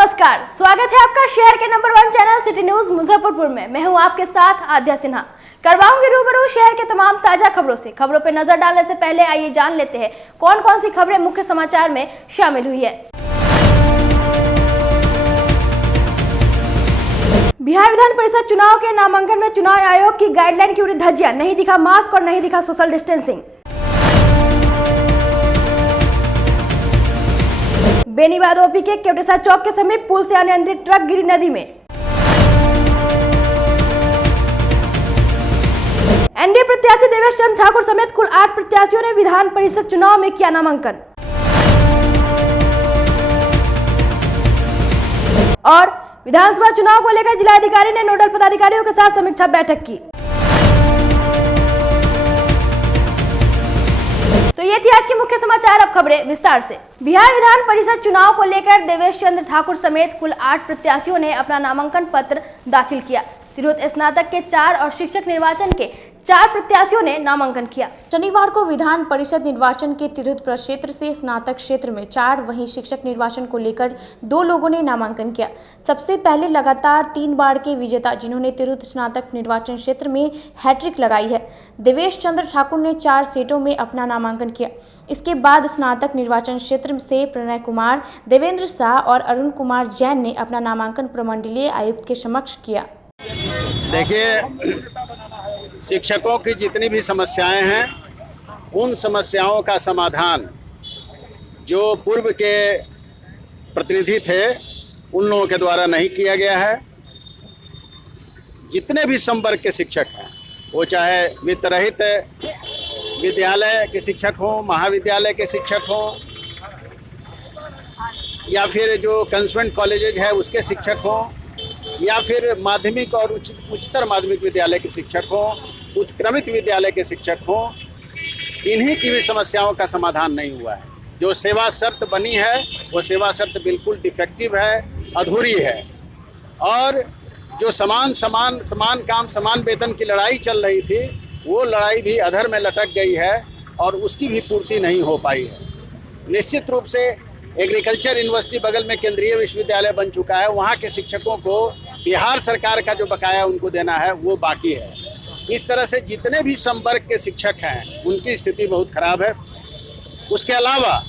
नमस्कार, स्वागत है आपका शहर के number 1 channel city news Muzaffarpur में। मैं हूं आपके साथ आद्या सिन्हा। करवाऊंगी रूबरू शहर के तमाम ताजा खबरों से। खबरों पर नजर डालने से पहले आइए जान लेते हैं कौन कौन सी खबरें मुख्य समाचार में शामिल हुई है। बिहार विधान परिषद चुनाव के नामांकन में चुनाव आयोग की गाइडलाइन की उड़ी धज्जियां। नहीं दिखा मास्क और नहीं दिखा सोशल डिस्टेंसिंग। बेनीबाद ओपी के केवटेसा चौक के समीप पुल से अनियंत्रित ट्रक गिरी नदी में। एनडीए प्रत्याशी देवेश चंद्र ठाकुर समेत कुल 8 प्रत्याशियों ने विधान परिषद चुनाव में किया नामांकन। और विधानसभा चुनाव को लेकर जिलाधिकारी ने नोडल पदाधिकारियों के साथ समीक्षा बैठक की। तो ये थी आज के मुख्य समाचार। अब खबरें विस्तार से। बिहार विधान परिषद चुनाव को लेकर देवेश चंद्र ठाकुर समेत कुल 8 प्रत्याशियों ने अपना नामांकन पत्र दाखिल किया। तिरहुत स्नातक के 4 और शिक्षक निर्वाचन के 4 प्रत्याशियों ने नामांकन किया। शनिवार को विधान परिषद निर्वाचन के तिरहुत प्रक्षेत्र से स्नातक क्षेत्र में 4, वहीं शिक्षक निर्वाचन को लेकर 2 लोगों ने नामांकन किया। सबसे पहले लगातार 3 बार के विजेता जिन्होंने तिरहुत स्नातक निर्वाचन क्षेत्र में हैट्रिक लगाई है, देवेश चंद्र ठाकुर ने 4 सीटों में अपना नामांकन किया। इसके बाद स्नातक निर्वाचन क्षेत्र से प्रणय कुमार, देवेंद्र शाह और अरुण कुमार जैन ने अपना नामांकन प्रमंडलीय आयुक्त के समक्ष किया। देखिए, शिक्षकों की जितनी भी समस्याएं हैं, उन समस्याओं का समाधान जो पूर्व के प्रतिनिधि थे उन लोगों के द्वारा नहीं किया गया है। जितने भी संवर्ग के शिक्षक हैं, वो चाहे वित्त रहित विद्यालय के शिक्षक हों, महाविद्यालय के शिक्षक हों, या फिर जो कॉन्वेंट कॉलेजेज है उसके शिक्षक हों, या फिर माध्यमिक और उच्चतर माध्यमिक विद्यालय के शिक्षक हों, उत्क्रमित विद्यालय के शिक्षक हों, इन्हीं की भी समस्याओं का समाधान नहीं हुआ है। जो सेवा शर्त बनी है वो सेवा शर्त बिल्कुल डिफेक्टिव है, अधूरी है। और जो समान काम समान वेतन की लड़ाई चल रही थी, वो लड़ाई भी अधर में लटक गई है और उसकी भी पूर्ति नहीं हो पाई है। निश्चित रूप से एग्रीकल्चर यूनिवर्सिटी बगल में केंद्रीय विश्वविद्यालय बन चुका है, वहाँ के शिक्षकों को बिहार सरकार का जो बकाया उनको देना है वो बाकी है। इस तरह से जितने भी संवर्ग के शिक्षक हैं उनकी स्थिति बहुत खराब है। उसके अलावा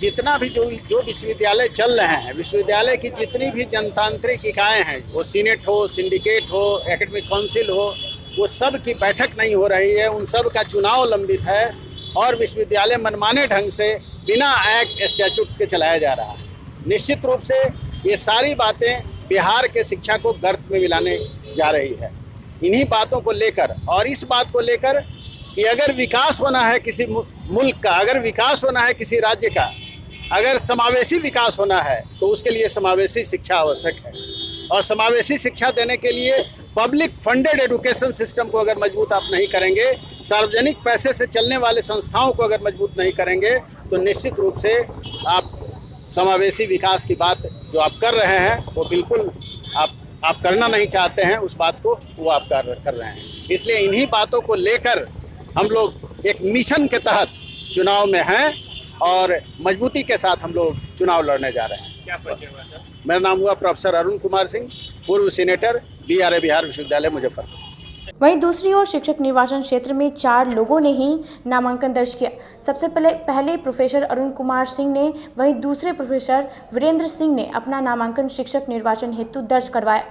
जितना भी जो विश्वविद्यालय चल रहे हैं, विश्वविद्यालय की जितनी भी जनतांत्रिक इकाएँ हैं, वो सीनेट हो, सिंडिकेट हो, एकेडमिक काउंसिल हो, वो सब की बैठक नहीं हो रही है, उन सब का चुनाव लंबित है और विश्वविद्यालय मनमाने ढंग से बिना एक्ट स्टैट्यूट्स के चलाया जा रहा है। निश्चित रूप से ये सारी बातें बिहार के शिक्षा को गर्त में मिलाने जा रही है। इन्हीं बातों को लेकर और इस बात को लेकर कि अगर विकास होना है किसी मुल्क का, अगर विकास होना है किसी राज्य का, अगर समावेशी विकास होना है तो उसके लिए समावेशी शिक्षा आवश्यक है। और समावेशी शिक्षा देने के लिए पब्लिक फंडेड एजुकेशन सिस्टम को अगर मजबूत आप नहीं करेंगे, सार्वजनिक पैसे से चलने वाले संस्थाओं को अगर मजबूत नहीं करेंगे, तो निश्चित रूप से आप समावेशी विकास की बात जो आप कर रहे हैं वो बिल्कुल आप करना नहीं चाहते हैं, उस बात को वो आप कर रहे हैं। इसलिए इन्हीं बातों को लेकर हम लोग एक मिशन के तहत चुनाव में हैं और मजबूती के साथ हम लोग चुनाव लड़ने जा रहे हैं। क्या परिचय हुआ सर? मेरा नाम हुआ प्रोफेसर अरुण कुमार सिंह, पूर्व सीनेटर, BRA बिहार विश्वविद्यालय मुजफ्फरपुर। वहीं दूसरी ओर शिक्षक निर्वाचन क्षेत्र में 4 लोगों ने ही नामांकन दर्ज किया। सबसे पहले प्रोफेसर अरुण कुमार सिंह ने, वहीं दूसरे प्रोफेसर वीरेंद्र सिंह ने अपना नामांकन शिक्षक निर्वाचन हेतु दर्ज करवाया।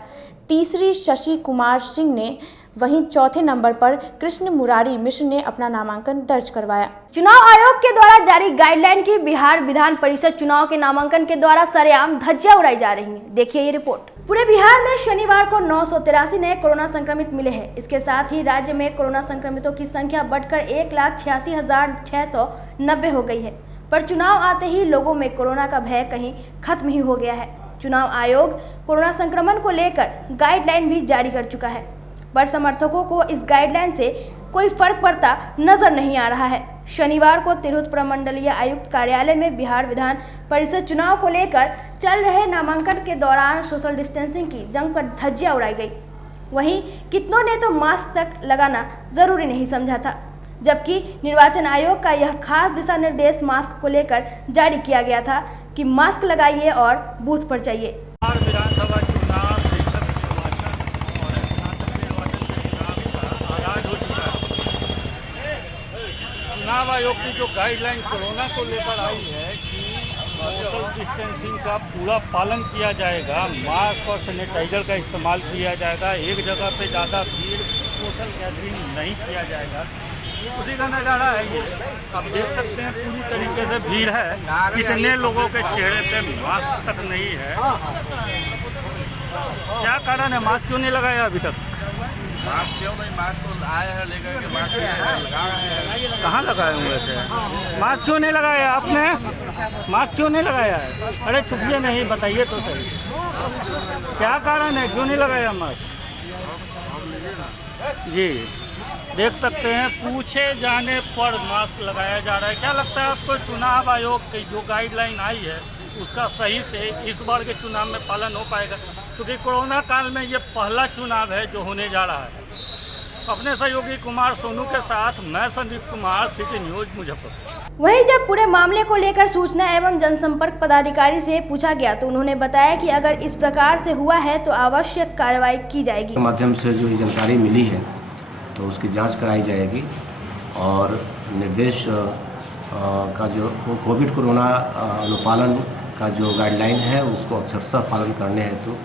तीसरी शशि कुमार सिंह ने, वहीं चौथे नंबर पर कृष्ण मुरारी मिश्र ने अपना नामांकन दर्ज करवाया। चुनाव आयोग के द्वारा जारी गाइडलाइन की बिहार विधान परिषद चुनाव के नामांकन के द्वारा सरेआम धज्जियां उड़ाई जा रही हैं। देखिए ये रिपोर्ट। पूरे बिहार में शनिवार को 983 नए कोरोना संक्रमित मिले हैं। इसके साथ ही राज्य में कोरोना संक्रमितों की संख्या बढ़कर 1,86,690 हो गई है। पर चुनाव आते ही लोगों में कोरोना का भय कहीं खत्म ही हो गया है। चुनाव आयोग कोरोना संक्रमण को लेकर गाइडलाइन भी जारी कर चुका है, पर समर्थकों को इस गाइडलाइन से कोई फर्क पड़ता नजर नहीं आ रहा है। शनिवार को तिरहुत प्रमंडलीय आयुक्त कार्यालय में बिहार विधान परिषद चुनाव को लेकर चल रहे नामांकन के दौरान सोशल डिस्टेंसिंग की जमकर धज्जियां उड़ाई गई। वहीं कितनों ने तो मास्क तक लगाना जरूरी नहीं समझा था, जबकि निर्वाचन आयोग का यह खास दिशा निर्देश मास्क को लेकर जारी किया गया था कि मास्क लगाइए और बूथ पर जाइए। विधानसभा चुनाव और स्नातक निर्वाचन के चुनाव का आगाज हो चुका है। चुनाव आयोग की जो गाइडलाइन कोरोना को लेकर आई है कि सोशल डिस्टेंसिंग का पूरा पालन किया जाएगा, मास्क और सैनिटाइजर का इस्तेमाल किया जाएगा, एक जगह पे ज़्यादा भीड़ सोशल गैदरिंग नहीं किया जाएगा, उसी का नज़ारा है ये। आप देख सकते हैं पूरी तरीके से भीड़ है, कितने लोगों के चेहरे पे मास्क तक नहीं है। क्या कारण है, मास्क क्यों नहीं लगाया अभी तक? मास्क क्यों नहीं, मास्क तो आए हैं लेकर के मास्क लगा रहे हैं। कहाँ लगाए हुए थे? मास्क क्यों नहीं लगाया आपने? मास्क क्यों नहीं लगाया है? अरे छुपिए नहीं, बताइए तो सही, क्या कारण है, क्यों नहीं लगाया मास्क? जी देख सकते हैं पूछे जाने पर मास्क लगाया जा रहा है। क्या लगता है आपको चुनाव आयोग की जो गाइडलाइन आई है उसका सही से इस बार के चुनाव में पालन हो पाएगा? क्योंकि कोरोना काल में ये पहला चुनाव है जो होने जा रहा है। अपने सहयोगी कुमार सोनू के साथ मैं संदीप कुमार, सिटी न्यूज मुजफ्फरपुर। वहीं जब पूरे मामले को लेकर सूचना एवं जनसंपर्क पदाधिकारी से पूछा गया तो उन्होंने बताया कि अगर इस प्रकार से हुआ है तो आवश्यक कार्रवाई की जाएगी। माध्यम से जो जानकारी मिली है तो उसकी जांच कराई जाएगी और निर्देश का जो कोविड कोरोना अनुपालन का जो गाइडलाइन है उसको अक्षरशः पालन करने हेतु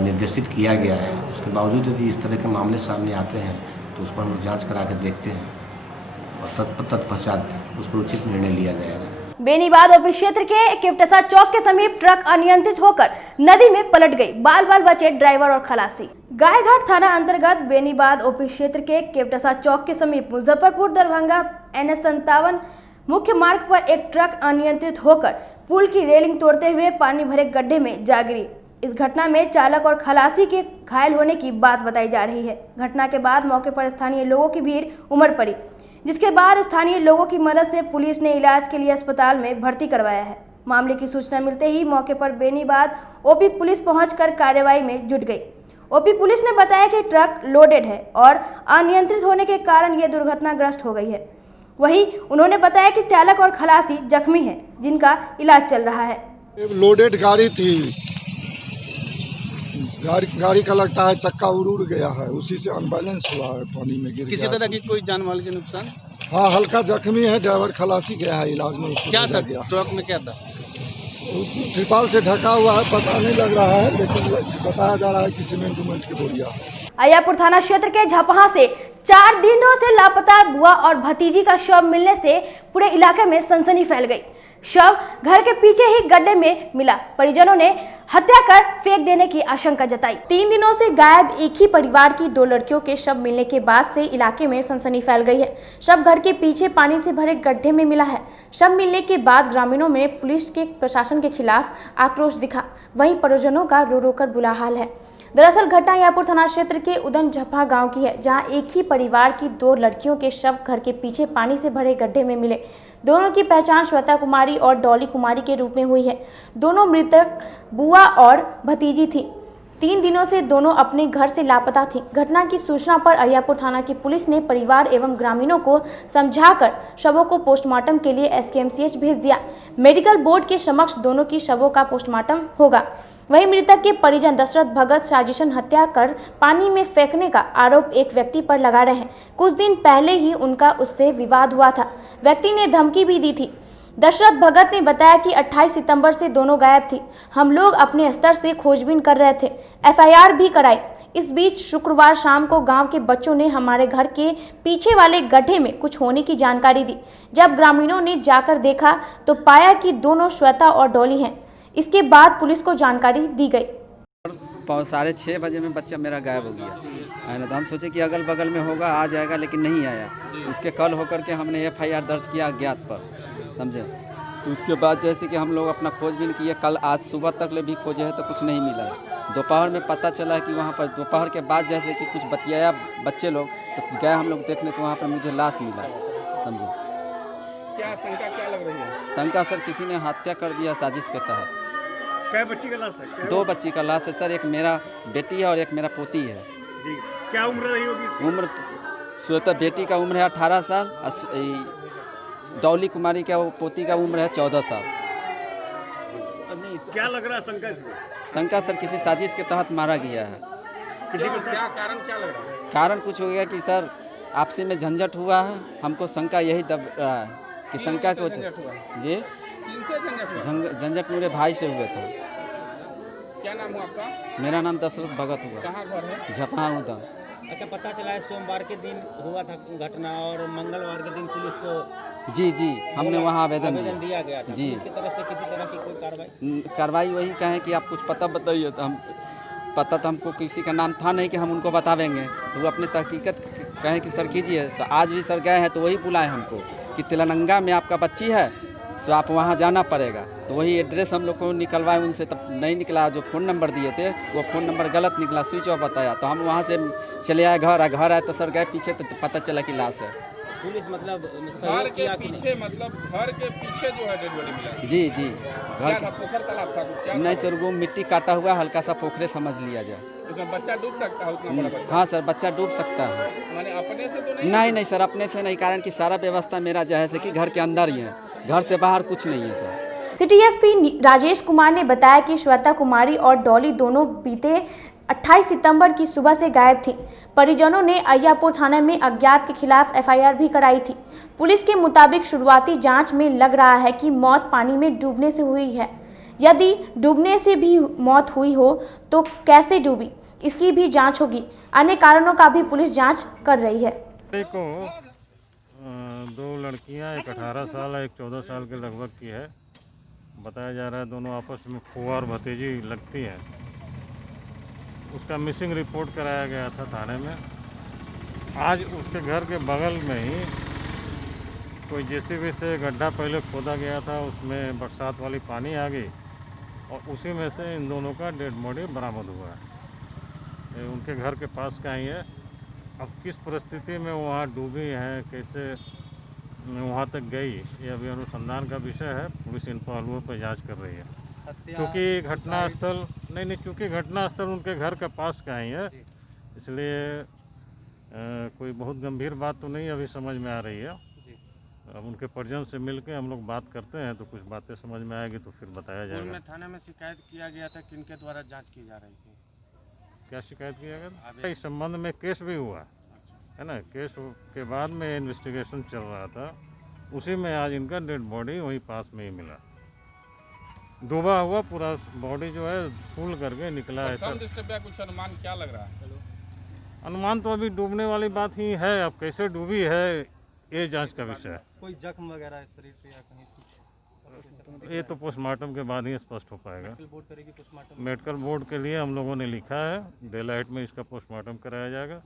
निर्देशित किया गया है। उसके बावजूद यदि इस तरह के मामले सामने आते हैं तो उस पर हम लोग जाँच करा के देखते हैं और तत्पश्चात उस पर उचित निर्णय लिया जाएगा। बेनीबाद ओपी क्षेत्र के केवटसा चौक के समीप ट्रक अनियंत्रित होकर नदी में पलट गई, बाल बाल बचे ड्राइवर और खलासी। गायघाट थाना अंतर्गत बेनीबाद ओपी क्षेत्र के केवटसा चौक के समीप मुजफ्फरपुर दरभंगा NH57 मुख्य मार्ग पर एक ट्रक अनियंत्रित होकर पुल की रेलिंग तोड़ते हुए पानी भरे गड्ढे में जा गिरी। इस घटना में चालक और खलासी के घायल होने की बात बताई जा रही है। घटना के बाद मौके पर स्थानीय लोगों की भीड़ उमड़ पड़ी, जिसके बाद स्थानीय लोगों की मदद से पुलिस ने इलाज के लिए अस्पताल में भर्ती करवाया है। मामले की सूचना मिलते ही मौके पर बेनीबाद ओपी पुलिस पहुंचकर कार्रवाई में जुट गई। ओपी पुलिस ने बताया कि ट्रक लोडेड है और अनियंत्रित होने के कारण ये दुर्घटनाग्रस्त हो गई है। वहीं उन्होंने बताया कि चालक और खलासी जख्मी हैं, जिनका इलाज चल रहा है। लोडेड गाड़ी थी, गाड़ी का लगता है चक्का उड़ गया है, उसी से अनबैलेंस हुआ है, पानी में गिर गया। किसी तरह की कोई जान माल के नुकसान? हाँ, हल्का जख्मी है, ड्राइवर खलासी गया है इलाज में। क्या था ट्रक में, क्या था? त्रिपाल से ढका हुआ है, पता नहीं लग रहा है, लेकिन बताया जा रहा है कि सीमेंट उमेंट की बोरिया। अय्यापुर थाना क्षेत्र के झपहा से 4 दिनों से लापता बुआ और भतीजी का शव मिलने से पूरे इलाके में सनसनी फैल गई। शव घर के पीछे ही गड्ढे में मिला। परिजनों ने हत्या कर फेंक देने की आशंका जताई। 3 दिनों से गायब एक ही परिवार की 2 लड़कियों के शव मिलने के बाद से इलाके में सनसनी फैल गई है। शव घर के पीछे पानी से भरे गड्ढे में मिला है। शव मिलने के बाद ग्रामीणों में पुलिस के प्रशासन के खिलाफ आक्रोश दिखा, वहीं परिजनों का रो रो कर बुरा हाल है। दरअसल घटना अय्यापुर थाना क्षेत्र के उदन झपहा गांव की है, जहां एक ही परिवार की 2 लड़कियों के शव घर के पीछे पानी से भरे गड्ढे में मिले। दोनों की पहचान श्वेता कुमारी और डॉली कुमारी के रूप में हुई है। दोनों मृतक बुआ और भतीजी थी। 3 दिनों से दोनों अपने घर से लापता थी। घटना की सूचना पर अय्यापुर थाना की पुलिस ने परिवार एवं ग्रामीणों को समझाकर शवों को पोस्टमार्टम के लिए SKMCH भेज दिया। मेडिकल बोर्ड के समक्ष दोनों की शवों का पोस्टमार्टम होगा। वहीं मृतक के परिजन दशरथ भगत साजिशन हत्या कर पानी में फेंकने का आरोप एक व्यक्ति पर लगा रहे हैं। कुछ दिन पहले ही उनका उससे विवाद हुआ था। व्यक्ति ने धमकी भी दी थी। दशरथ भगत ने बताया कि 28 सितंबर से दोनों गायब थी। हम लोग अपने स्तर से खोजबीन कर रहे थे, FIR भी कराई। इस बीच शुक्रवार शाम को गांव के बच्चों ने हमारे घर के पीछे वाले गड्ढे में कुछ होने की जानकारी दी। जब ग्रामीणों ने जाकर देखा तो पाया कि दोनों श्वेता और डॉली हैं। इसके बाद पुलिस को जानकारी दी गई। 6:30 बजे में बच्चा मेरा गायब हो गया है ना, तो हम सोचे कि अगल बगल में होगा, आ जाएगा, लेकिन नहीं आया। उसके कल होकर के हमने FIR दर्ज किया अज्ञात पर, समझे। तो उसके बाद जैसे कि हम लोग अपना खोजबीन किए, कल आज सुबह तक ले भी खोजे हैं तो कुछ नहीं मिला। दोपहर में पता चला कि वहाँ पर दोपहर के बाद जैसे कि कुछ बतियाया बच्चे लोग, तो गए हम लोग देखने, तो वहाँ पर मुझे लाश मिला, समझे। क्या शंका क्या लग रही है? शंका सर किसी ने हत्या कर दिया साजिश के तहत। क्या बच्ची का लाश है? 2 बच्ची का लाश है सर, एक मेरा बेटी है और एक मेरा पोती है जी। क्या उम्र रही होगी इसकी? उम्र श्वेता बेटी का उम्र है 18 साल और डॉली कुमारी का पोती का उम्र है 14 साल। क्या लग रहा है शंका इसमें? शंका सर किसी साजिश के तहत मारा गया है। किसी को क्या कारण क्या लग रहा है? कारण कुछ हो गया कि सर आपसी में झंझट हुआ है, हमको शंका यही दब रहा है कि शंका को जी झंझट मेरे भाई से हुए थे। क्या नाम हुआ आपका? मेरा नाम दशरथ भगत हुआ। कहाँ घर है? झपा उदा। अच्छा, पता चला है सोमवार के दिन हुआ था घटना और मंगलवार के दिन पुलिस को जी हमने वहाँ आवेदन दिया गया था। जी। पुलिस की तरफ से किसी तरह की कोई कार्रवाई वही कहें कि आप कुछ पता बताइए, तो हम पता तो हमको किसी का नाम था नहीं कि हम उनको बतावेंगे, तो वो अपने तहकीकत कहें कि सर कीजिए। तो आज भी सर गए हैं तो वही बुलाए हमको कि तेलंगाना में आपका बच्ची है, सो आप वहाँ जाना पड़ेगा। तो वही एड्रेस हम लोग को निकलवाए उनसे, तब नहीं निकला। जो फ़ोन नंबर दिए थे वो फ़ोन नंबर गलत निकला, स्विच ऑफ बताया। तो हम वहाँ से चले आए घर आए तो सर गए पीछे तो पता चला कि लाश है। पुलिस मतलब घर के पीछे, मतलब घर के पीछे जो है डेड बॉडी मिला? जी क्या था? पोखर तालाब था कुछ? क्या नहीं सर, वो मिट्टी काटा हुआ हल्का सा पोखरे समझ लिया जाए। उसमें बच्चा डूब सकता है? उतना बड़ा बच्चा? हाँ सर, बच्चा डूब सकता है। माने अपने से तो नहीं सर, अपने से नहीं, कारण कि सारा व्यवस्था मेरा जो है कि घर के अंदर ही है, घर से बाहर कुछ नहीं है sir. City SP Rajesh Kumar ने बताया कि श्वेता कुमारी और डॉली दोनों बीते 28 सितंबर की सुबह से गायब थी। परिजनों ने अय्यापुर थाने में अज्ञात के खिलाफ एफआईआर भी कराई थी। पुलिस के मुताबिक शुरुआती जांच में लग रहा है कि मौत पानी में डूबने से हुई है। यदि डूबने से भी मौत हुई हो तो कैसे डूबी, इसकी भी जांच होगी। अन्य कारणों का भी पुलिस जांच कर रही है। को दो लड़कियां, एक 18 साल एक 14 साल के लगभग की है। बताया जा रहा है दोनों आपस में फुआ और भतीजी लगती हैं। उसका मिसिंग रिपोर्ट कराया गया था थाने में। आज उसके घर के बगल में ही कोई जेसीबी से गड्ढा पहले खोदा गया था, उसमें बरसात वाली पानी आ गई और उसी में से इन दोनों का डेड बॉडी बरामद हुआ है। ये उनके घर के पास का ही है। अब किस परिस्थिति में वहाँ डूबी हैं, कैसे वहाँ तक गई, ये अभी अनुसंधान का विषय है। पुलिस इन पहलुओं पर जांच कर रही है। क्योंकि घटनास्थल क्योंकि घटनास्थल उनके घर के पास का ही है, इसलिए कोई बहुत गंभीर बात तो नहीं अभी समझ में आ रही है। अब उनके परिजन से मिलकर हम लोग बात करते हैं तो कुछ बातें समझ में आएगी तो फिर बताया जाएगा। थाने में शिकायत किया गया था, किनके द्वारा जांच की जा रही थी? क्या शिकायत किया गया? इस संबंध में केस भी हुआ है ना। केस के बाद में इन्वेस्टिगेशन चल रहा था, उसी में आज इनका डेड बॉडी वहीं पास में ही मिला। डूबा हुआ पूरा बॉडी जो है फूल करके निकला है। कुछ अनुमान क्या लग रहा है? अनुमान तो अभी डूबने वाली बात ही है, अब कैसे डूबी है ये जांच का विषय है। कोई जख्म वगैरह शरीर पे या कहीं? ये तो पोस्टमार्टम के बाद ही स्पष्ट हो पाएगा। बोर्ड करेगी पोस्टमार्टम? मेडिकल बोर्ड के लिए हम लोगों ने लिखा है, डे लाइट में इसका पोस्टमार्टम कराया जाएगा।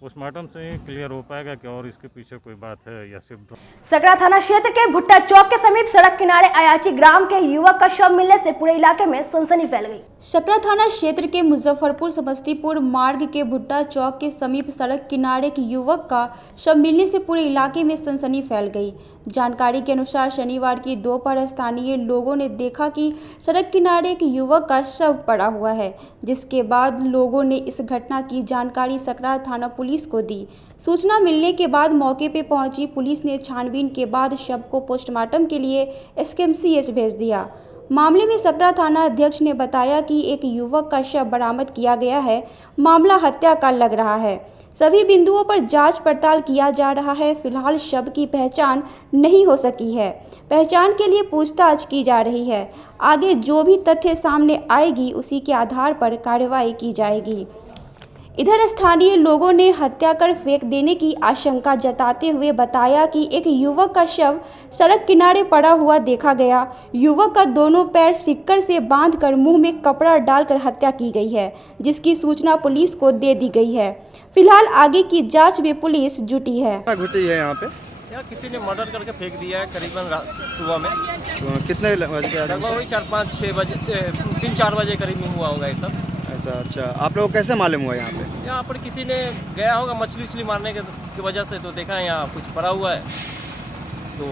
पोस्टमार्टम से ही क्लियर हो पाएगा कि और इसके पीछे कोई बात है या सिर्फ। सकरा थाना क्षेत्र के भुट्टा चौक के समीप सड़क किनारे अयाची ग्राम के युवक का शव मिलने से पूरे इलाके में सनसनी फैल गई। सकरा थाना क्षेत्र के मुजफ्फरपुर समस्तीपुर मार्ग के भुट्टा चौक के समीप सड़क किनारे एक युवक का शव मिलने से पूरे इलाके में सनसनी फैल गई। जानकारी के अनुसार शनिवार की दोपहर स्थानीय लोगों ने देखा कि सड़क किनारे एक युवक का शव पड़ा हुआ है, जिसके बाद लोगों ने इस घटना की जानकारी सकरा थाना पुलिस को दी। सूचना मिलने के बाद मौके पर पहुंची पुलिस ने छानबीन के बाद शव को पोस्टमार्टम के लिए SKMCH भेज दिया। मामले में सकरा थाना अध्यक्ष ने बताया कि एक युवक का शव बरामद किया गया है। मामला हत्या का लग रहा है। सभी बिंदुओं पर जांच पड़ताल किया जा रहा है। फिलहाल शव की पहचान नहीं हो सकी है। पहचान के लिए पूछताछ की जा रही है। आगे जो भी तथ्य सामने आएगी उसी के आधार पर कार्रवाई की जाएगी। इधर स्थानीय लोगों ने हत्या कर फेंक देने की आशंका जताते हुए बताया कि एक युवक का शव सड़क किनारे पड़ा हुआ देखा गया। युवक का दोनों पैर सिक्कर से बांधकर मुंह में कपड़ा डालकर हत्या की गई है, जिसकी सूचना पुलिस को दे दी गई है। फिलहाल आगे की जांच में पुलिस जुटी है। घुटी है यहाँ किसी ने मर्डर करके फेंक दिया है करीबन सुबह में। कितने बजे? लगभग वही 4-5-6 बजे से 3-4 बजे करीब में हुआ होगा ये सब। ऐसा? अच्छा, आप लोगों को कैसे मालूम हुआ यहाँ पे? यहाँ पर किसी ने गया होगा मछली उछली मारने की वजह से, तो देखा है यहाँ कुछ पड़ा हुआ है, तो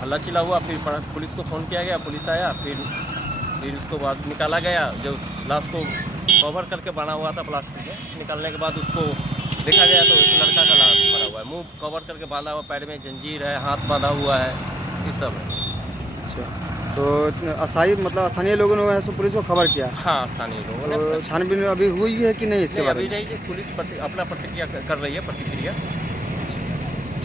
हल्ला चिल्ला हुआ। फिर पुलिस को फ़ोन किया गया, पुलिस आया, फिर उसको बाद निकाला गया। जो लाश को कवर करके बना हुआ था प्लास्टिक में, निकालने के बाद उसको देखा गया तो एक लड़का का लाश पड़ा हुआ है, मुंह कवर करके बांधा हुआ, पैर में जंजीर है, हाथ बांधा हुआ है, ये सब है। अच्छा, तो अस्थायी मतलब स्थानीय लोगों ने ऐसे पुलिस को खबर किया। हाँ, स्थानीय लोगों ने तो छानबीन अभी हुई है कि नहीं इसके बारे अभी में? नहीं जी, पुलिस अपना प्रतिक्रिया कर रही है, प्रतिक्रिया।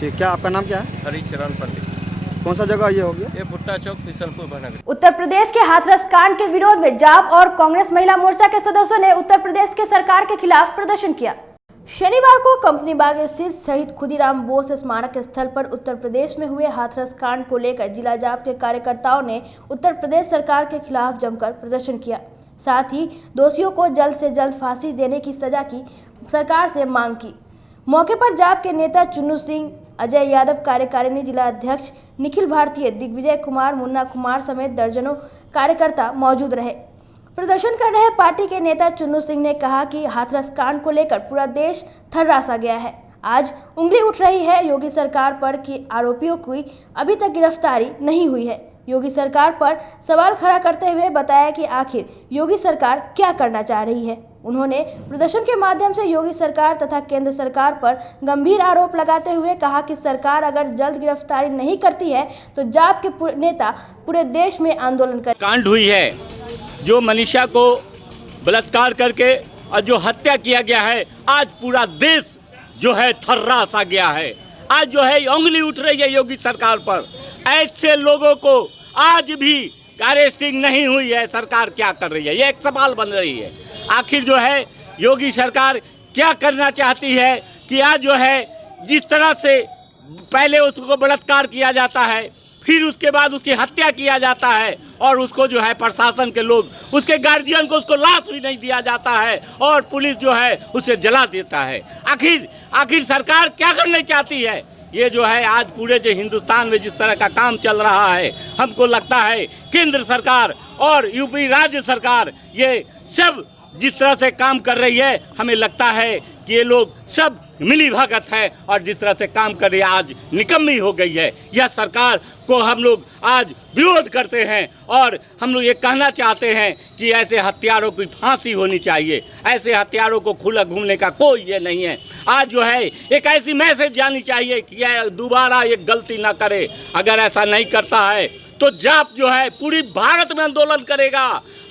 ठीक, क्या आपका नाम क्या है? हरिशरण पंडित। कौन सा जगह ये हो गया? ये भुट्टा चौक, बिशनपुर महानगर। उत्तर प्रदेश के हाथरस कांड के विरोध में जाप और कांग्रेस महिला मोर्चा के सदस्यों ने उत्तर प्रदेश के सरकार के खिलाफ प्रदर्शन किया। शनिवार को कंपनी बाग स्थित शहीद खुदीराम बोस स्मारक स्थल पर उत्तर प्रदेश में हुए हाथरस कांड को लेकर जिला जाप के कार्यकर्ताओं ने उत्तर प्रदेश सरकार के खिलाफ जमकर प्रदर्शन किया। साथ ही दोषियों को जल्द से जल्द फांसी देने की सजा की सरकार से मांग की। मौके पर जाप के नेता चुन्नू सिंह, अजय यादव, कार्यकारिणी जिला अध्यक्ष निखिल भारतीय, दिग्विजय कुमार, मुन्ना कुमार समेत दर्जनों कार्यकर्ता मौजूद रहे। प्रदर्शन कर रहे पार्टी के नेता चुन्नू सिंह ने कहा कि हाथरस कांड को लेकर पूरा देश थर्रासा गया है। आज उंगली उठ रही है योगी सरकार पर कि आरोपियों की अभी तक गिरफ्तारी नहीं हुई है। योगी सरकार पर सवाल खड़ा करते हुए बताया कि आखिर योगी सरकार क्या करना चाह रही है। उन्होंने प्रदर्शन के माध्यम से योगी सरकार तथा केंद्र सरकार पर गंभीर आरोप लगाते हुए कहा कि सरकार अगर जल्द गिरफ्तारी नहीं करती है तो जाप के नेता पूरे देश में आंदोलन कर। कांड हुई है, जो मनीषा को बलात्कार करके और जो हत्या किया गया है, आज पूरा देश जो है थर्रासा गया है। आज जो है उंगली उठ रही है योगी सरकार पर। ऐसे लोगों को आज भी अरेस्टिंग नहीं हुई है। सरकार क्या कर रही है, ये एक सवाल बन रही है। आखिर जो है योगी सरकार क्या करना चाहती है कि आज जो है जिस तरह से पहले उसको बलात्कार किया जाता है, फिर उसके बाद उसकी हत्या किया जाता है और उसको जो है प्रशासन के लोग, उसके गार्जियन को उसको लाश भी नहीं दिया जाता है और पुलिस जो है उसे जला देता है। आखिर सरकार क्या करना चाहती है? ये जो है आज पूरे जो हिंदुस्तान में जिस तरह का काम चल रहा है, हमको लगता है केंद्र सरकार और यूपी राज्य सरकार ये सब जिस तरह से काम कर रही है, हमें लगता है कि ये लोग सब मिली भगत है और जिस तरह से काम कर रही है आज निकम्मी हो गई है। यह सरकार को हम लोग आज विरोध करते हैं और हम लोग ये कहना चाहते हैं कि ऐसे हत्यारों की फांसी होनी चाहिए। ऐसे हत्यारों को खुला घूमने का कोई ये नहीं है। आज जो है एक ऐसी मैसेज जानी चाहिए कि यह दोबारा ये गलती ना करे। अगर ऐसा नहीं करता है तो जाप जो है पूरी भारत में आंदोलन करेगा,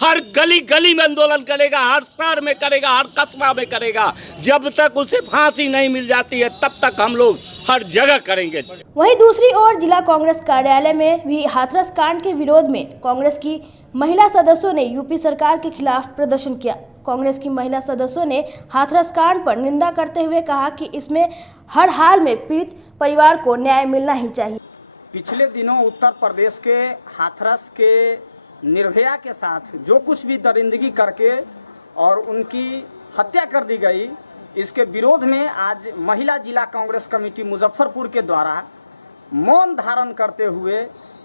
हर गली गली में आंदोलन करेगा, हर शहर में करेगा, हर कस्बा में करेगा। जब तक उसे फांसी नहीं मिल जाती है तब तक हम लोग हर जगह करेंगे। वहीं दूसरी ओर जिला कांग्रेस कार्यालय में भी हाथरस कांड के विरोध में कांग्रेस की महिला सदस्यों ने यूपी सरकार के खिलाफ प्रदर्शन किया। कांग्रेस की महिला सदस्यों ने हाथरस कांड पर निंदा करते हुए कहा कि इसमें हर हाल में पीड़ित परिवार को न्याय मिलना ही चाहिए। पिछले दिनों उत्तर प्रदेश के हाथरस के निर्भया के साथ जो कुछ भी दरिंदगी करके और उनकी हत्या कर दी गई, इसके विरोध में आज महिला जिला कांग्रेस कमेटी मुजफ्फरपुर के द्वारा मौन धारण करते हुए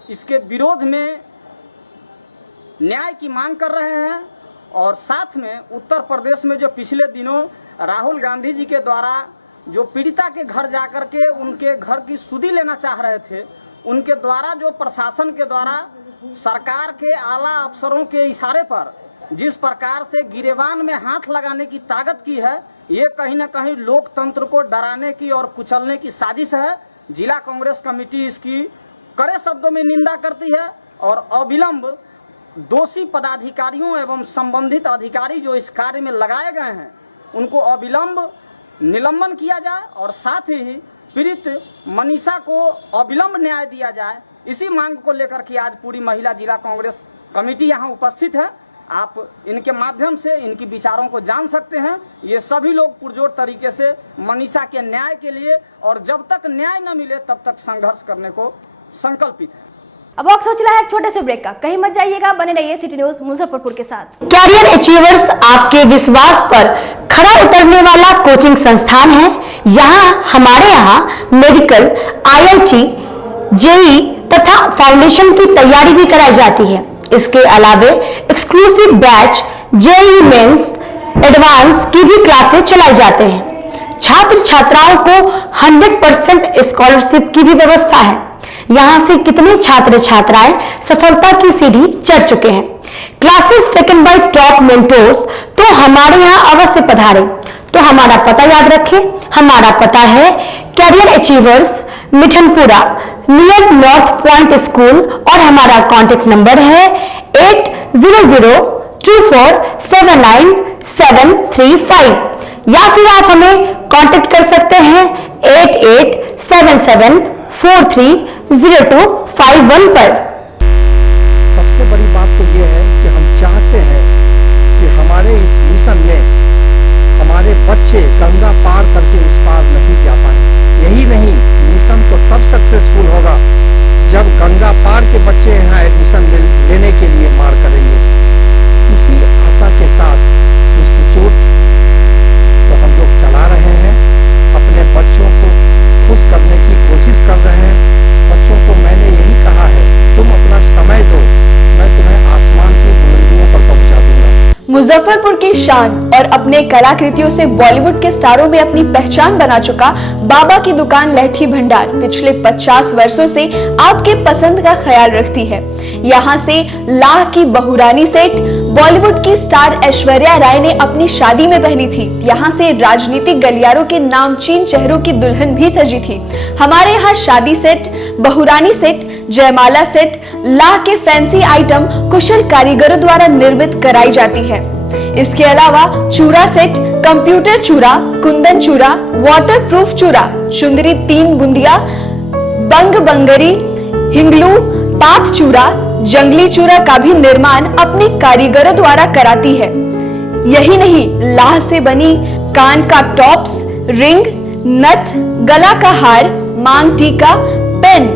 इसके विरोध में न्याय की मांग कर रहे हैं। और साथ में उत्तर प्रदेश में जो पिछले दिनों राहुल गांधी जी के द्वारा जो पीड़िता के घर जाकर के उनके घर की सुधी लेना चाह रहे थे, उनके द्वारा जो प्रशासन के द्वारा सरकार के आला अफसरों के इशारे पर जिस प्रकार से गिरेबान में हाथ लगाने की ताकत की है, ये कहीं ना कहीं लोकतंत्र को डराने की और कुचलने की साजिश है। जिला कांग्रेस कमेटी इसकी कड़े शब्दों में निंदा करती है और अविलंब दोषी पदाधिकारियों एवं संबंधित अधिकारी जो इस कार्य में लगाए गए हैं उनको अविलंब निलंबन किया जाए और साथ ही पीड़ित मनीषा को अविलंब न्याय दिया जाए। इसी मांग को लेकर के आज पूरी महिला जिला कांग्रेस कमेटी यहाँ उपस्थित है। आप इनके माध्यम से इनकी विचारों को जान सकते हैं। ये सभी लोग पुरजोर तरीके से मनीषा के न्याय के लिए और जब तक न्याय न मिले तब तक संघर्ष करने को संकल्पित है। अब वक्त हो चला है एक छोटे से ब्रेक का, कहीं मत जाइएगा, बने रहिए सिटी न्यूज मुजफ्फरपुर के साथ। कैरियर अचीवर्स आपके विश्वास पर खरा उतरने वाला कोचिंग संस्थान है। हमारे यहाँ मेडिकल, IIT, JEE तथा फाउंडेशन की तैयारी भी कराई जाती है। इसके अलावे exclusive batch JEE mains, advance की भी क्लासेस चलाई जाते हैं। छात्र छात्राओं को 100% स्कॉलरशिप की भी व्यवस्था है। यहाँ से कितने छात्र छात्राएं सफलता की सीढ़ी चढ़ चुके हैं। Classes taken by top mentors, तो हमारे यहाँ अवश्य पधारें। तो हमारा पता याद रखें, हमारा पता है career achievers, Mithanpura near north point school और हमारा कॉन्टेक्ट नंबर है 8002479735 या फिर आप हमें कांटेक्ट कर सकते हैं 8877430251 पर। सबसे बड़ी बात तो ये है कि हम चाहते हैं कि हमारे इस मिशन में हमारे बच्चे गंगा पार करके उस पार नहीं जा पाए। यही नहीं, मिशन तो तब सक्सेसफुल होगा जब गंगा पार के बच्चे यहाँ एडमिशन लेने के लिए मार करेंगे। इसी आशा के साथ इंस्टीट्यूट तो हम लोग चला रहे हैं, अपने बच्चों को खुश करने की कोशिश कर रहे हैं। बच्चों को मैंने यही कहा है, तुम अपना समय दो, मैं तुम्हें आसमान की बुलंदियों पर पहुंचा दूंगा। मुजफ्फरपुर की शान और अपने कलाकृतियों से बॉलीवुड के स्टारों में अपनी पहचान बना चुका बाबा की दुकान लहठी भंडार पिछले 50 वर्षों से आपके पसंद का ख्याल रखती है। यहाँ से लाह की बहुरानी सेट बॉलीवुड की स्टार ऐश्वर्या राय ने अपनी शादी में पहनी थी। यहाँ से राजनीतिक गलियारों के नामचीन चेहरों की दुल्हन भी सजी थी। हमारे यहाँ शादी सेट, बहुरानी सेट, जयमाला सेट, लाह के फैंसी आइटम कुशल कारीगरों द्वारा निर्मित कराई जाती है। इसके अलावा चूड़ा सेट, कंप्यूटर चूड़ा, कुंदन चूड़ा, वाटरप्रूफ चूड़ा, चुंदरी 3 बुंदिया, बंग बंगरी, हिंगलू, पात चूड़ा, जंगली चूड़ा का भी निर्माण अपने कारीगरों द्वारा कराती है। यही नहीं, लाह से बनी कान का टॉप्स, रिंग, नथ, गला का हार, मांग टीका, पेन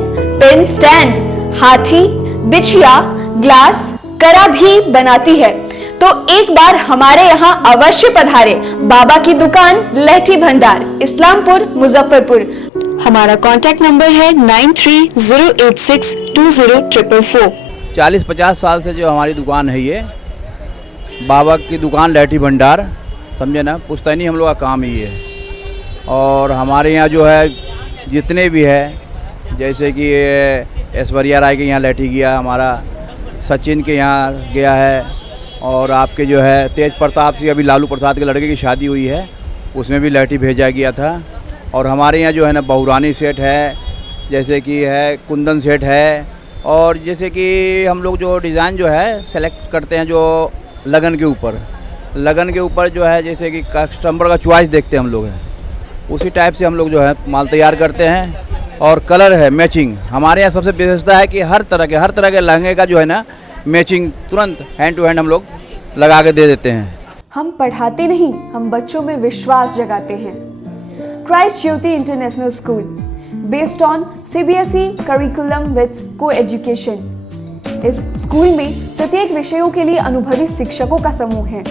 स्टैंड, हाथी, बिछिया, ग्लास, करा भी बनाती है। तो एक बार हमारे यहाँ अवश्य पधारे। बाबा की दुकान लहठी भंडार, इस्लामपुर, मुजफ्फरपुर। हमारा कांटेक्ट नंबर है 9308620444। 40-50 साल से जो हमारी दुकान है, ये बाबा की दुकान लहठी भंडार, समझे ना, पुश्तैनी हम लोग का काम ही है। और हमारे यहाँ जो है जितने भी है, जैसे कि ऐश्वर्या राय के यहाँ लहठी गया, हमारा सचिन के यहाँ गया है, और आपके जो है तेज प्रताप सिंह, अभी लालू प्रसाद के लड़के की शादी हुई है, उसमें भी लहठी भेजा गया था। और हमारे यहाँ जो है ना बहुरानी सेट है, जैसे कि है कुंदन सेट है, और जैसे कि हम लोग जो डिज़ाइन जो है सेलेक्ट करते हैं जो लगन के ऊपर जो है, जैसे कि कस्टमर का चॉइस देखते हैं हम लोग हैं, उसी टाइप से हम लोग जो है माल तैयार करते हैं। और कलर है मैचिंग, हमारे यहाँ सबसे विशेषता है कि हर तरह के लहंगे का जो है ना मैचिंग तुरंत हैंड टू हैंड हम लोग लगा के दे देते हैं। हम पढ़ाते नहीं, हम बच्चों में विश्वास जगाते हैं। Christ Jyoti international school, based on CBSE curriculum with co-education. इस स्कूल में प्रत्येक विषयों के लिए अनुभवी शिक्षकों का समूह है।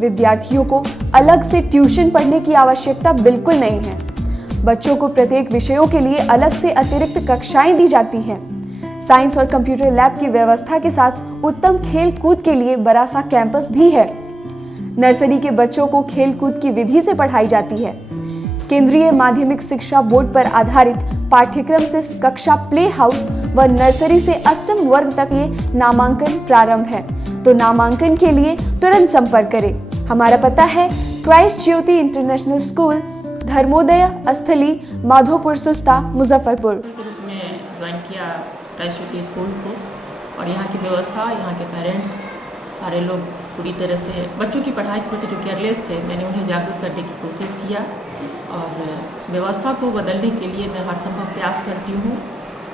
विद्यार्थियों को अलग से ट्यूशन पढ़ने की आवश्यकता बिल्कुल नहीं है। बच्चों को प्रत्येक विषयों के लिए अलग से अतिरिक्त कक्षाएं दी जाती हैं। साइंस और कंप्यूटर लैब की व्यवस्था के साथ उत्तम खेल कूद के लिए बड़ा सा कैंपस भी है। नर्सरी के बच्चों को खेल कूद की विधि से पढ़ाई जाती है। केंद्रीय माध्यमिक शिक्षा बोर्ड पर आधारित पाठ्यक्रम से कक्षा प्ले हाउस व नर्सरी से अष्टम वर्ग तक ये नामांकन प्रारंभ है। तो नामांकन के लिए तुरंत संपर्क करें। हमारा पता है Christ Jyoti international school, Dharmodaya स्थली, माधोपुर सुस्ता, मुजफ्फरपुर। के रूप में ज्वाइन किया क्राइस्ट ज्योति स्कूल को, और यहाँ की व्यवस्था, यहाँ के पेरेंट्स सारे लोग पूरी तरह से बच्चों की पढ़ाई के प्रति जो केयरलेस थे, मैंने उन्हें जागरूक करने की कोशिश किया और उस व्यवस्था को बदलने के लिए मैं हर संभव प्रयास करती हूँ।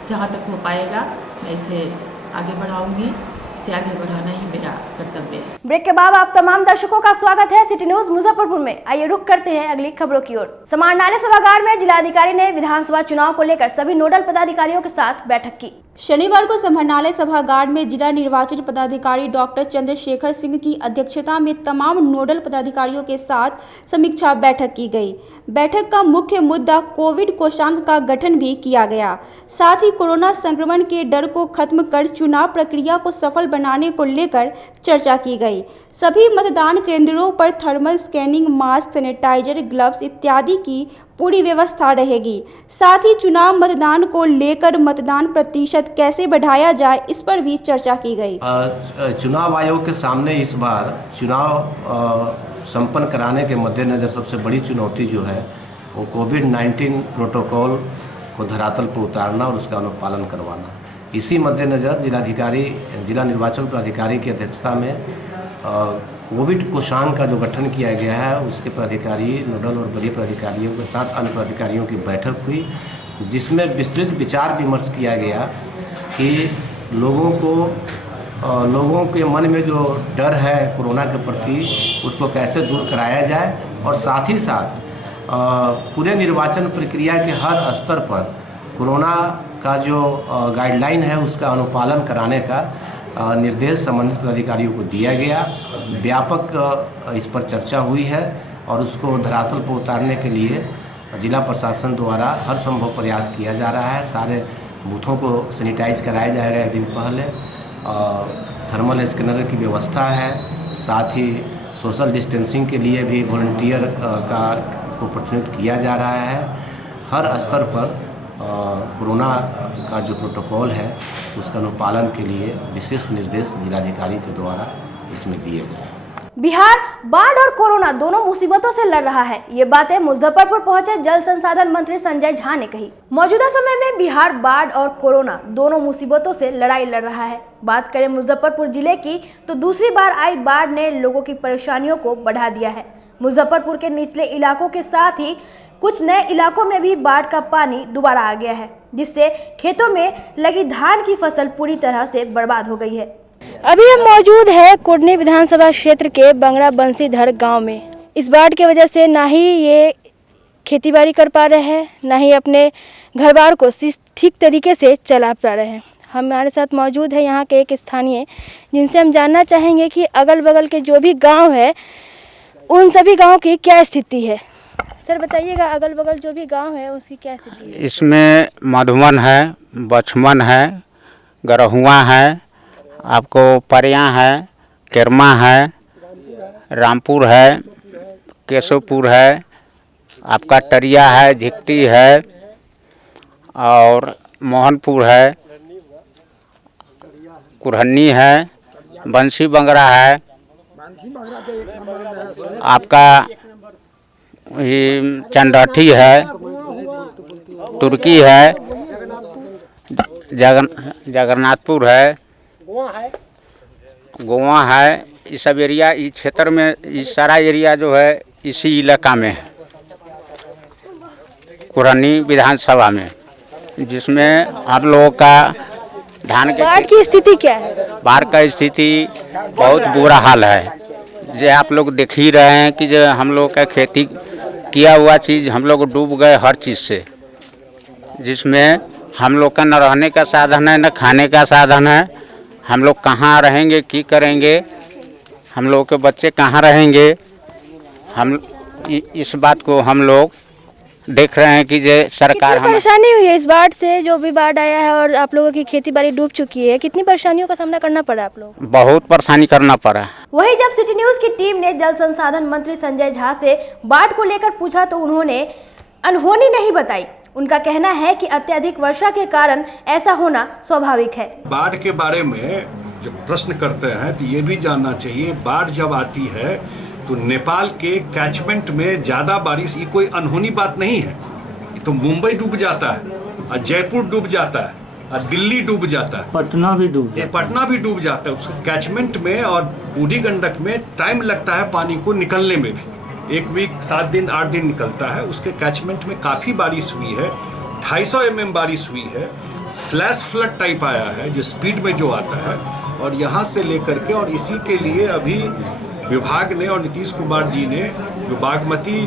जहाँ तक हो पाएगा मैं इसे आगे बढ़ाऊँगी, इसे आगे बढ़ाना ही मेरा कर्तव्य है। ब्रेक के बाद आप तमाम दर्शकों का स्वागत है सिटी न्यूज मुजफ्फरपुर में। आइए रुक करते हैं अगली खबरों की ओर। समाहरणालय सभागार में जिलाधिकारी ने विधानसभा चुनाव को लेकर सभी नोडल पदाधिकारियों के साथ बैठक की। शनिवार को समाहरणालय सभागार में जिला निर्वाचन पदाधिकारी डॉक्टर चंद्रशेखर सिंह की अध्यक्षता में तमाम नोडल पदाधिकारियों के साथ समीक्षा बैठक की गई। बैठक का मुख्य मुद्दा कोविड कोषांग का गठन भी किया गया। साथ ही कोरोना संक्रमण के डर को खत्म कर चुनाव प्रक्रिया को सफल बनाने को लेकर चर्चा की गई। सभी मतदान केंद्रों पर thermal scanning, mask, sanitiser, gloves इत्यादि की पूरी व्यवस्था रहेगी। साथ ही चुनाव मतदान को लेकर मतदान प्रतिशत कैसे बढ़ाया जाए, इस पर भी चर्चा की गई। चुनाव आयोग के सामने इस बार चुनाव संपन्न कराने के मद्देनज़र सबसे बड़ी चुनौती जो है वो कोविड-19 प्रोटोकॉल को धरातल पर उतारना और उसका अनुपालन करवाना। इसी मद्देनज़र जिला निर्वाचन प्राधिकारी की अध्यक्षता में कोविड कोषांग का जो गठन किया गया है उसके प्राधिकारी, नोडल और वरीय प्राधिकारियों के साथ अन्य प्राधिकारियों की बैठक हुई, जिसमें विस्तृत विचार विमर्श किया गया कि लोगों के मन में जो डर है कोरोना के प्रति उसको कैसे दूर कराया जाए और साथ ही साथ पूरे निर्वाचन प्रक्रिया के हर स्तर पर कोरोना का जो गाइडलाइन है उसका अनुपालन कराने का निर्देश संबंधित अधिकारियों को दिया गया। व्यापक इस पर चर्चा हुई है और उसको धरातल पर उतारने के लिए जिला प्रशासन द्वारा हर संभव प्रयास किया जा रहा है। सारे बूथों को सैनिटाइज कराया जाएगा एक दिन पहले, थर्मल स्कैनर की व्यवस्था है, साथ ही सोशल डिस्टेंसिंग के लिए भी वॉलंटियर को प्रतिनिधित्व किया जा रहा है। हर स्तर पर कोरोना का जो प्रोटोकॉल है उसका अनुपालन के लिए विशेष निर्देश जिलाधिकारी के द्वारा इसमें दिए गए हैं। बिहार बाढ़ और कोरोना दोनों मुसीबतों से लड़ रहा है। ये बातें मुजफ्फरपुर पहुंचे जल संसाधन मंत्री संजय झा ने कही। मौजूदा समय में बिहार बाढ़ और कोरोना दोनों मुसीबतों से लड़ाई लड़ रहा है। बात करें मुजफ्फरपुर जिले की तो दूसरी बार आई बाढ़ ने लोगों की परेशानियों को बढ़ा दिया है। मुजफ्फरपुर के निचले इलाकों के साथ ही कुछ नए इलाकों में भी बाढ़ का पानी दोबारा आ गया है, जिससे खेतों में लगी धान की फसल पूरी तरह से बर्बाद हो गई है। अभी हम मौजूद है कुर्नी विधानसभा क्षेत्र के बंगड़ा बंसीधर गांव में। इस बाढ़ की वजह से ना ही ये खेतीबाड़ी कर पा रहे हैं, ना ही अपने घर बार को ठीक तरीके से चला पा रहे हैं। हमारे साथ मौजूद है यहाँ के एक स्थानीय, जिनसे हम जानना चाहेंगे कि अगल बगल के जो भी गांव है उन सभी गाँव की क्या स्थिति है। सर बताइएगा, अगल बगल जो भी गांव है उसकी क्या स्थिति है? इसमें मधुमन है, बछमन है, गरहुआ है, आपको परियां है, केरमा है, रामपुर है, केशवपुर है, आपका टरिया है, झिकटी है और मोहनपुर है, कुरहन्नी है, बंसी बंगरा है, आपका ये चंडाठी है, तुर्की है, जगन्नाथपुर है, गोवा है। ये सब एरिया इस क्षेत्र में, ये सारा एरिया जो है इसी इलाका में है, कुरहनी विधानसभा में, जिसमें हर लोगों का धान के बाढ़ की स्थिति क्या है? बाढ़ का स्थिति बहुत बुरा हाल है। जो आप लोग देख ही रहे हैं कि जो हम लोग का खेती किया हुआ चीज़ हम लोग डूब गए हर चीज़ से, जिसमें हम लोग का न रहने का साधन है न खाने का साधन है। हम लोग कहाँ रहेंगे, क्या करेंगे, हम लोग के बच्चे कहाँ रहेंगे, हम इस बात को हम लोग देख रहे हैं कि जो सरकार कितनी परेशानी हुई है इस बाढ़ से? जो भी बाढ़ आया है और आप लोगों की खेती बाड़ी डूब चुकी है, कितनी परेशानियों का सामना करना पड़ा आप लोग? बहुत परेशानी करना पड़ा। वहीं जब सिटी न्यूज की टीम ने जल संसाधन मंत्री संजय झा से बाढ़ को लेकर पूछा तो उन्होंने अनहोनी नहीं बताई। उनका कहना है कि अत्यधिक वर्षा के कारण ऐसा होना स्वाभाविक है। बाढ़ के बारे में जब प्रश्न करते हैं तो ये भी जानना चाहिए, बाढ़ जब आती है तो नेपाल के कैचमेंट में ज़्यादा बारिश, ये कोई अनहोनी बात नहीं है। ये तो मुंबई डूब जाता है और जयपुर डूब जाता है और दिल्ली डूब जाता है, पटना भी डूब जाता है, पटना भी डूब जाता है। उसके कैचमेंट में और बूढ़ी गंडक में टाइम लगता है पानी को निकलने में भी, 1 वीक 7 दिन 8 दिन निकलता है। उसके कैचमेंट में काफ़ी बारिश हुई है, 250 mm बारिश हुई है, फ्लैश फ्लड टाइप आया है जो स्पीड में जो आता है, और यहाँ से लेकर के, और इसी के लिए अभी विभाग ने और नीतीश कुमार जी ने जो बागमती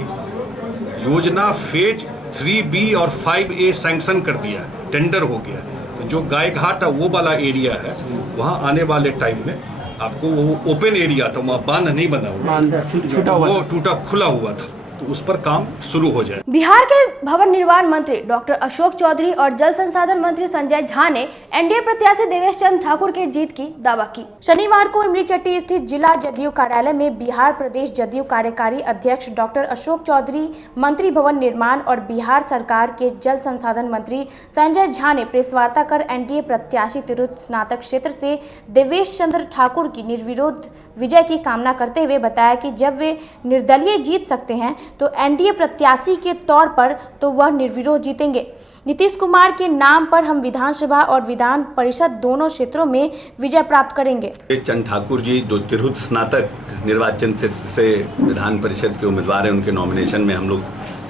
योजना फेज 3B और 5A सैंक्शन कर दिया, टेंडर हो गया। तो जो गाय घाट वो वाला एरिया है, वहाँ आने वाले टाइम में आपको वो ओपन एरिया था, वहाँ बांध नहीं बना हुआ, वो टूटा खुला हुआ था, तो उस पर काम शुरू हो जाए। बिहार के भवन निर्माण मंत्री डॉक्टर अशोक चौधरी और जल संसाधन मंत्री संजय झा ने एनडीए प्रत्याशी देवेश चंद्र ठाकुर के जीत की दावा की। शनिवार को इमलीचट्टी स्थित जिला जदयू कार्यालय में बिहार प्रदेश जदयू कार्यकारी अध्यक्ष डॉक्टर अशोक चौधरी, मंत्री भवन निर्माण और बिहार सरकार के जल संसाधन मंत्री संजय झा ने प्रेस वार्ता कर एनडीए प्रत्याशी तिरहुत स्नातक क्षेत्र से देवेश चंद्र ठाकुर की निर्विरोध विजय की कामना करते हुए बताया कि जब वे निर्दलीय जीत सकते हैं तो एनडीए प्रत्याशी के तौर पर तो वह निर्विरोध जीतेंगे। नीतीश कुमार के नाम पर हम विधानसभा और विधान परिषद दोनों क्षेत्रों में विजय प्राप्त करेंगे। चंद ठाकुर जी जो तिरहुत स्नातक निर्वाचन क्षेत्र से विधान परिषद के उम्मीदवार हैं, उनके नॉमिनेशन में हम लोग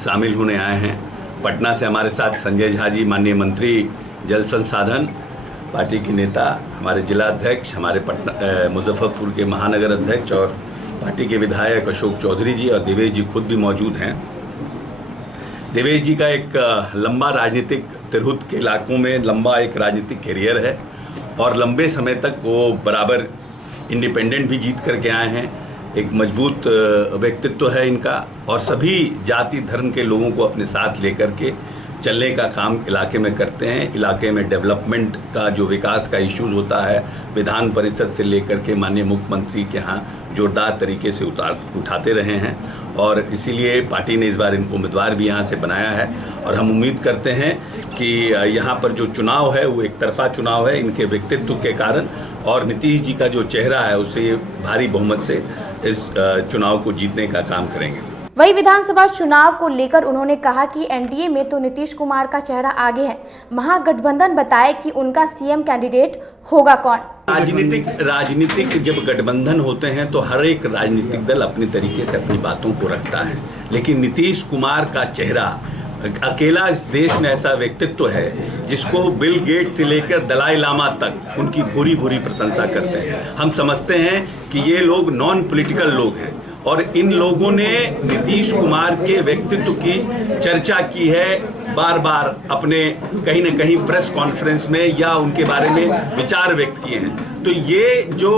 शामिल होने आए हैं। पटना से हमारे साथ संजय झा जी, माननीय मंत्री जल संसाधन, पार्टी के नेता, हमारे जिला अध्यक्ष, हमारे पटना मुजफ्फरपुर के महानगर अध्यक्ष और पार्टी के विधायक अशोक चौधरी जी और देवेश जी खुद भी मौजूद हैं। देवेश जी का एक लंबा राजनीतिक तिरहुत के इलाकों में लंबा एक राजनीतिक करियर है और लंबे समय तक वो बराबर इंडिपेंडेंट भी जीत करके आए हैं। एक मजबूत व्यक्तित्व है इनका और सभी जाति धर्म के लोगों को अपने साथ लेकर के चलने का काम इलाके में करते हैं। इलाके में डेवलपमेंट का जो विकास का इश्यूज होता है, विधान परिषद से लेकर के माननीय मुख्यमंत्री के यहाँ जोरदार तरीके से उठाते रहे हैं और इसीलिए पार्टी ने इस बार इनको उम्मीदवार भी यहाँ से बनाया है और हम उम्मीद करते हैं कि यहाँ पर जो चुनाव है वो एक तरफा चुनाव है इनके व्यक्तित्व के कारण और नीतीश जी का जो चेहरा है उससे भारी बहुमत से इस चुनाव को जीतने का काम करेंगे। वही विधानसभा चुनाव को लेकर उन्होंने कहा कि एनडीए में तो नीतीश कुमार का चेहरा आगे है, महागठबंधन बताए कि उनका सीएम कैंडिडेट होगा कौन। राजनीतिक जब गठबंधन होते हैं तो हर एक राजनीतिक दल अपने तरीके से अपनी बातों को रखता है, लेकिन नीतीश कुमार का चेहरा अकेला इस देश में ऐसा व्यक्तित्व है जिसको बिल गेट से लेकर दलाई लामा तक उनकी भूरी भूरी प्रशंसा करते हैं। हम समझते हैं कि ये लोग नॉन पॉलिटिकल लोग हैं और इन लोगों ने नीतीश कुमार के व्यक्तित्व की चर्चा की है बार बार अपने कहीं न कहीं प्रेस कॉन्फ्रेंस में या उनके बारे में विचार व्यक्त किए हैं। तो ये जो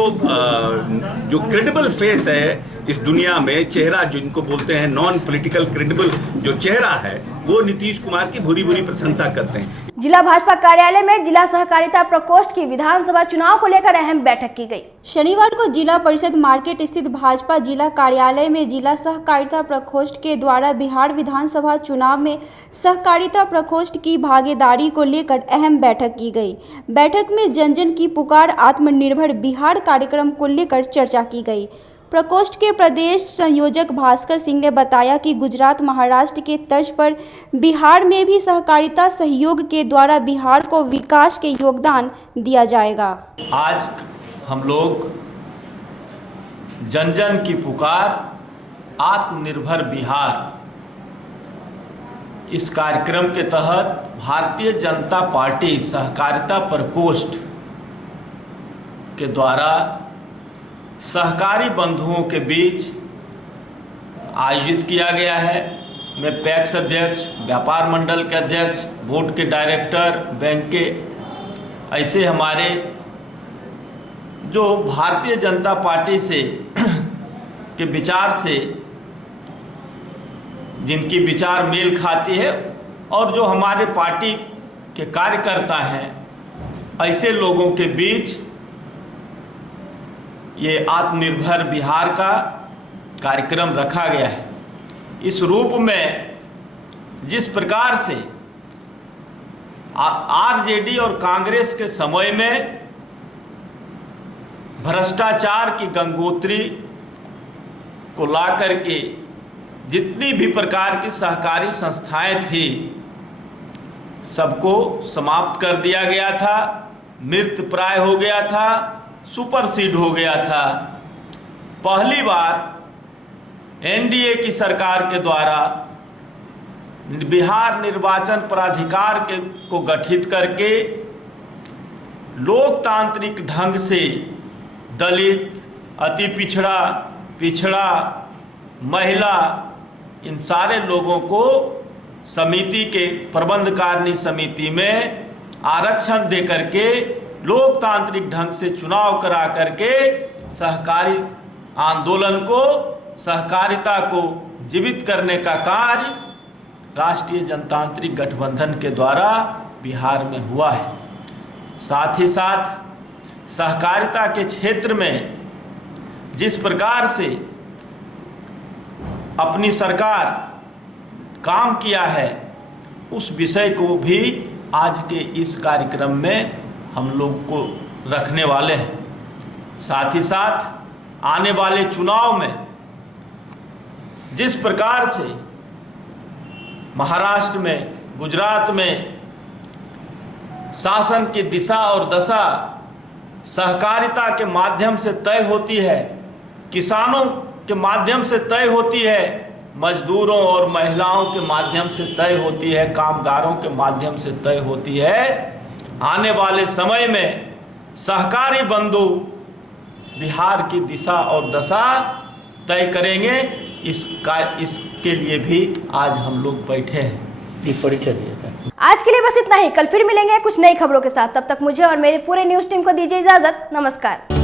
क्रेडिबल फेस है इस दुनिया में, चेहरा जिनको बोलते हैं नॉन पॉलिटिकल क्रेडिबल जो चेहरा है, वो नीतीश कुमार की भूरी भूरी प्रशंसा करते हैं। जिला भाजपा कार्यालय में जिला सहकारिता प्रकोष्ठ की विधानसभा चुनाव को लेकर अहम बैठक की गई। शनिवार को जिला परिषद मार्केट स्थित भाजपा जिला कार्यालय में जिला सहकारिता प्रकोष्ठ के द्वारा बिहार विधानसभा चुनाव में सहकारिता प्रकोष्ठ की भागीदारी को लेकर अहम बैठक की गई। बैठक में जन जन की पुकार आत्मनिर्भर बिहार कार्यक्रम को लेकर चर्चा की गई। प्रकोष्ठ के प्रदेश संयोजक भास्कर सिंह ने बताया कि गुजरात महाराष्ट्र के तर्ज पर बिहार में भी सहकारिता सहयोग के द्वारा बिहार को विकास के योगदान दिया जाएगा। आज हम लोग जन जन की पुकार आत्मनिर्भर बिहार इस कार्यक्रम के तहत भारतीय जनता पार्टी सहकारिता प्रकोष्ठ के द्वारा सहकारी बंधुओं के बीच आयोजित किया गया है। मैं पैक्स अध्यक्ष, व्यापार मंडल के अध्यक्ष, बोर्ड के डायरेक्टर, बैंक के ऐसे हमारे जो भारतीय जनता पार्टी से के विचार से जिनकी विचार मेल खाती है और जो हमारे पार्टी के कार्यकर्ता हैं, ऐसे लोगों के बीच ये आत्मनिर्भर बिहार का कार्यक्रम रखा गया है। इस रूप में जिस प्रकार से आरजेडी और कांग्रेस के समय में भ्रष्टाचार की गंगोत्री को ला करके जितनी भी प्रकार की सहकारी संस्थाएं थी सबको समाप्त कर दिया गया था, मृतप्राय हो गया था, सुपरसीड हो गया था। पहली बार एनडीए की सरकार के द्वारा बिहार निर्वाचन प्राधिकार को गठित करके लोकतांत्रिक ढंग से दलित, अति पिछड़ा, पिछड़ा, महिला, इन सारे लोगों को समिति के प्रबंधकारिणी समिति में आरक्षण दे करके लोकतांत्रिक ढंग से चुनाव करा करके सहकारी आंदोलन को, सहकारिता को जीवित करने का कार्य राष्ट्रीय जनतांत्रिक गठबंधन के द्वारा बिहार में हुआ है। साथ ही साथ सहकारिता के क्षेत्र में जिस प्रकार से अपनी सरकार काम किया है उस विषय को भी आज के इस कार्यक्रम में हम लोग को रखने वाले हैं। साथ ही साथ आने वाले चुनाव में जिस प्रकार से महाराष्ट्र में, गुजरात में शासन की दिशा और दशा सहकारिता के माध्यम से तय होती है, किसानों के माध्यम से तय होती है, मजदूरों और महिलाओं के माध्यम से तय होती है, कामगारों के माध्यम से तय होती है। आने वाले समय में सहकारी बंधु बिहार की दिशा और दशा तय करेंगे। इसके लिए भी आज हम लोग बैठे हैं। आज के लिए बस इतना ही। कल फिर मिलेंगे कुछ नई खबरों के साथ। तब तक मुझे और मेरे पूरे न्यूज टीम को दीजिए इजाजत। नमस्कार।